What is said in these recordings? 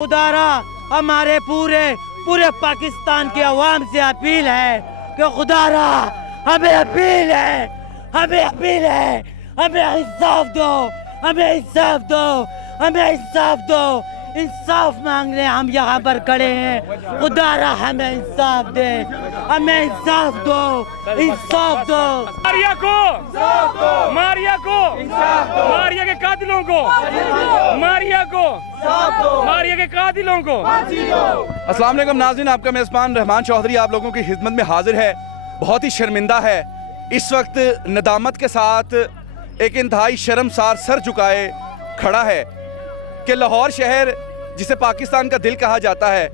खुदारा हमारे पूरे पाकिस्तान की आवाम से अपील है कि खुदारा हमें अपील है हमें इंसाफ दो, हमें इंसाफ दो, हमें इंसाफ दो। इंसाफ मांगने हम यहाँ पर खड़े हैं। खुदारा हमें इंसाफ दे, हमें इंसाफ दो, इंसाफ दो। मारिया को इंसाफ दो, मारिया को इंसाफ दो, मारिया के कातिलों को मारिया को इंसाफ दो, मारिया के कातिलों को फांसी दो। अस्सलाम वालेकुम नाज़रीन, आपका मेज़बान रहमान चौधरी आप लोगों की खिदमत में हाजिर है। बहुत ही शर्मिंदा है, इस वक्त नदामत के साथ एक इंतहाई शर्मसार सर झुकाए खड़ा है कि लाहौर शहर जिसे पाकिस्तान का दिल कहा जाता है,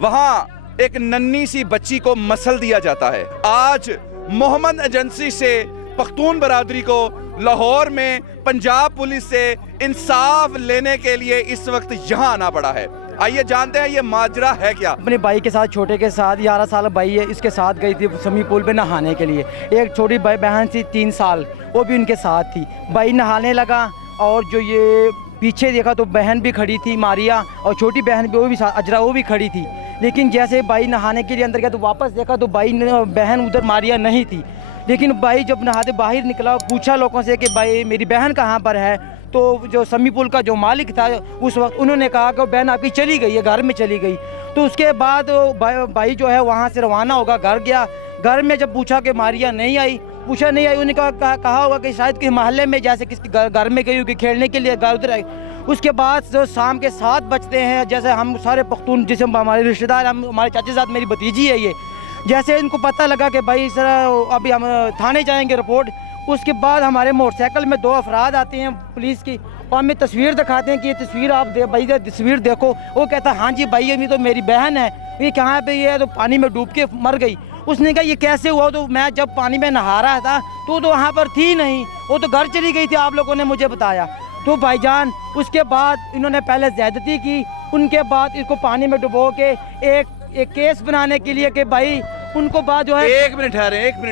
वहाँ एक नन्ही सी बच्ची को मसल दिया जाता है। आज मोहम्मद एजेंसी से पख्तून बरादरी को लाहौर में पंजाब पुलिस से इंसाफ लेने के लिए इस वक्त यहाँ आना पड़ा है। आइए जानते हैं ये माजरा है क्या। अपने भाई के साथ, छोटे के साथ, 11 साल भाई है, इसके साथ गई थी समी पुल पे नहाने के लिए। एक छोटी बहन थी 3 साल, वो भी उनके साथ थी। भाई नहाने लगा और जो ये पीछे देखा तो बहन भी खड़ी थी मारिया, और छोटी बहन भी, वो भी अजरा, वो भी खड़ी थी। लेकिन जैसे भाई नहाने के लिए अंदर गया तो वापस देखा तो बहन उधर मारिया नहीं थी। लेकिन भाई जब नहाते बाहर निकला, पूछा लोगों से कि भाई मेरी बहन कहाँ पर है, तो जो समी पुल का जो मालिक था उस वक्त उन्होंने कहा कि बहन आपकी चली गई है, घर में चली गई। तो उसके बाद भाई जो है वहाँ से रवाना होगा, घर गया। घर में जब पूछा कि मारिया नहीं आई, उन्होंने कहा होगा कि शायद किसी मोहल्ले में जैसे किसी घर में गई होगी खेलने के लिए, घर उधर आई। उसके बाद जो शाम के 7 बजते हैं, जैसे हम सारे पख्तून जिसे हमारे रिश्तेदार, हमारे चाचा साथ मेरी भतीजी है ये, जैसे इनको पता लगा कि भाई सर अभी हम थाने जाएंगे रिपोर्ट, उसके बाद हमारे मोटरसाइकिल में 2 अफराद आते हैं पुलिस की और हमें तस्वीर दिखाते हैं कि ये तस्वीर आप भाई तस्वीर देखो। वो कहता है हाँ जी भाई ये तो मेरी बहन है, ये कहाँ पे ये है, तो पानी में डूब के मर गई। उसने कहा ये कैसे हुआ, तो मैं जब पानी में नहा रहा था तो वहाँ पर थी नहीं, वो तो घर चली गई थी, आप लोगों ने मुझे बताया। तो भाईजान उसके बाद इन्होंने पहले ज़्यादती की, उनके बाद इसको पानी में डुबो के एक केस बनाने के लिए कि भाई उनको बाद जो है। एक मिनट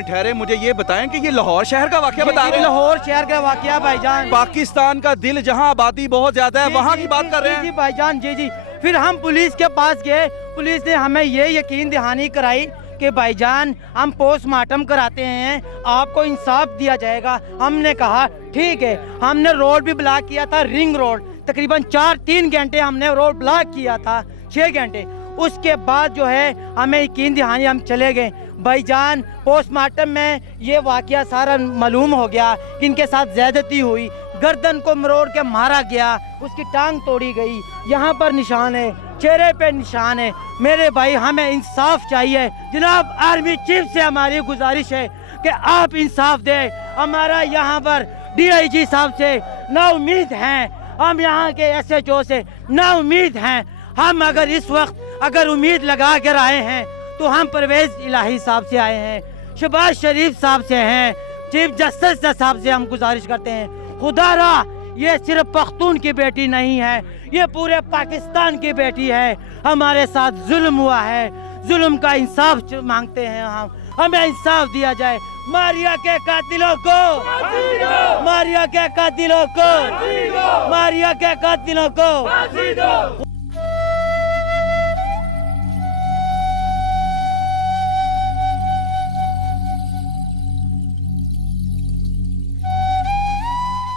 ठहरे, मुझे ये बताएं कि ये लाहौर शहर का वाकया बता रहे हैं? लाहौर शहर का वाकया भाईजान, पाकिस्तान का दिल जहां आबादी बहुत ज्यादा है वहां की बात कर रहे हैं? जी भाईजान, जी। फिर हम पुलिस के पास गए, पुलिस ने हमें ये यकीन दहानी कराई कि भाईजान हम पोस्टमार्टम कराते हैं, आपको इंसाफ दिया जाएगा। हमने कहा ठीक है। हमने रोड भी ब्लॉक किया था, रिंग रोड, तकरीबन 3 घंटे हमने रोड ब्लॉक किया था, 6 घंटे। उसके बाद जो है हमें यकीन दहानी हम चले गए। भाईजान पोस्टमार्टम में ये वाकया सारा मालूम हो गया कि इनके साथ ज़्यादती हुई, गर्दन को मरोड़ के मारा गया, उसकी टांग तोड़ी गई, यहाँ पर निशान है, चेहरे पे निशान है। मेरे भाई हमें इंसाफ चाहिए। जनाब आर्मी चीफ से हमारी गुजारिश है कि आप इंसाफ दें। हमारा यहाँ पर DIG साहब से ना उम्मीद हैं, हम यहाँ के SHO से ना उम्मीद हैं। हम अगर इस वक्त उम्मीद लगा कर आए हैं तो हम परवेज इलाही साहब से आए हैं, शहबाज शरीफ साहब से हैं, चीफ जस्टिस साहब से हम गुजारिश करते हैं। खुदारा ये सिर्फ पख्तून की बेटी नहीं है, ये पूरे पाकिस्तान की बेटी है। हमारे साथ जुल्म हुआ है, जुल्म का इंसाफ मांगते हैं हम, हमें इंसाफ दिया जाए। मारिया के कातिलों को, मारिया के कातिलों को, मारिया के कातिलों को।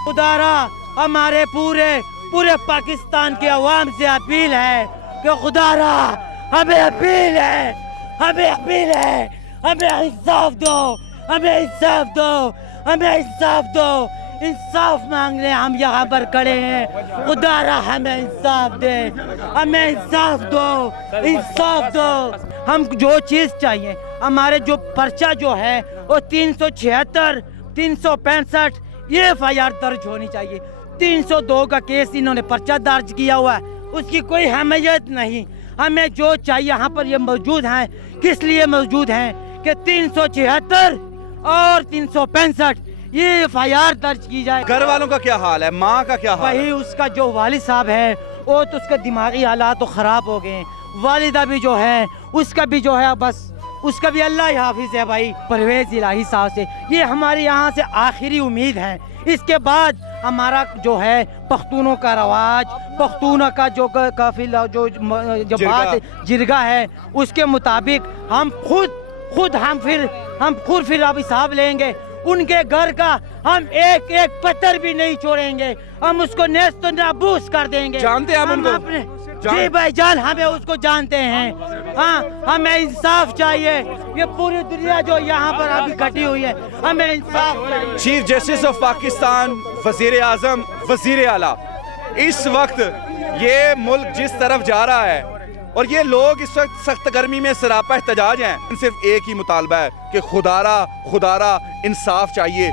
खुदारा हमारे पूरे पाकिस्तान की आवाम से अपील है कि खुदारा हमें अपील है, हमें इंसाफ दो, हमें इंसाफ दो, हमें इंसाफ दो। इंसाफ मांगने हम यहाँ पर खड़े हैं। खुदारा हमें इंसाफ दे, हमें इंसाफ दो, इंसाफ दो। हम जो चीज़ चाहिए, हमारे जो पर्चा जो है वो 376, 365 ये FIR दर्ज होनी चाहिए। 302 का केस इन्होंने पर्चा दर्ज किया हुआ है, उसकी कोई अहमियत नहीं। हमें जो चाहिए यहाँ पर ये मौजूद हैं, किस लिए मौजूद हैं कि 376 और 365 ये FIR दर्ज की जाए। घर वालों का क्या हाल है, माँ का क्या हाल है? वही उसका जो वालिद साहब है वो तो उसके दिमागी हालात तो ख़राब हो गए, वालिदा भी जो है उसका भी जो है बस उसका भी अल्लाह ही हाफिज है भाई। परवेज इलाही साहब से ये हमारे यहाँ से आखिरी उम्मीद है। इसके बाद हमारा जो है पख्तूनों का रवाज, पख्तूनों का जो काफिला जो बात जिरगा है उसके मुताबिक हम खुद हम फिर अब हिसाब लेंगे। उनके घर का हम एक एक पत्थर भी नहीं छोड़ेंगे, हम उसको नेस्त नाबूस कर देंगे। जानते हैं आप हम उनको? अपने जी भाई जान हमें उसको जानते हैं। हाँ, हमें इंसाफ चाहिए। ये पूरी दुनिया जो यहाँ पर अभी घटी हुई है, हमें इंसाफ चाहिए। चीफ जस्टिस ऑफ पाकिस्तान, वजीर आजम, वजीर आला, इस वक्त ये मुल्क जिस तरफ जा रहा है और ये लोग इस वक्त सख्त गर्मी में सरापा एहतजाज हैं, सिर्फ एक ही मुतालबा है कि खुदारा इंसाफ चाहिए।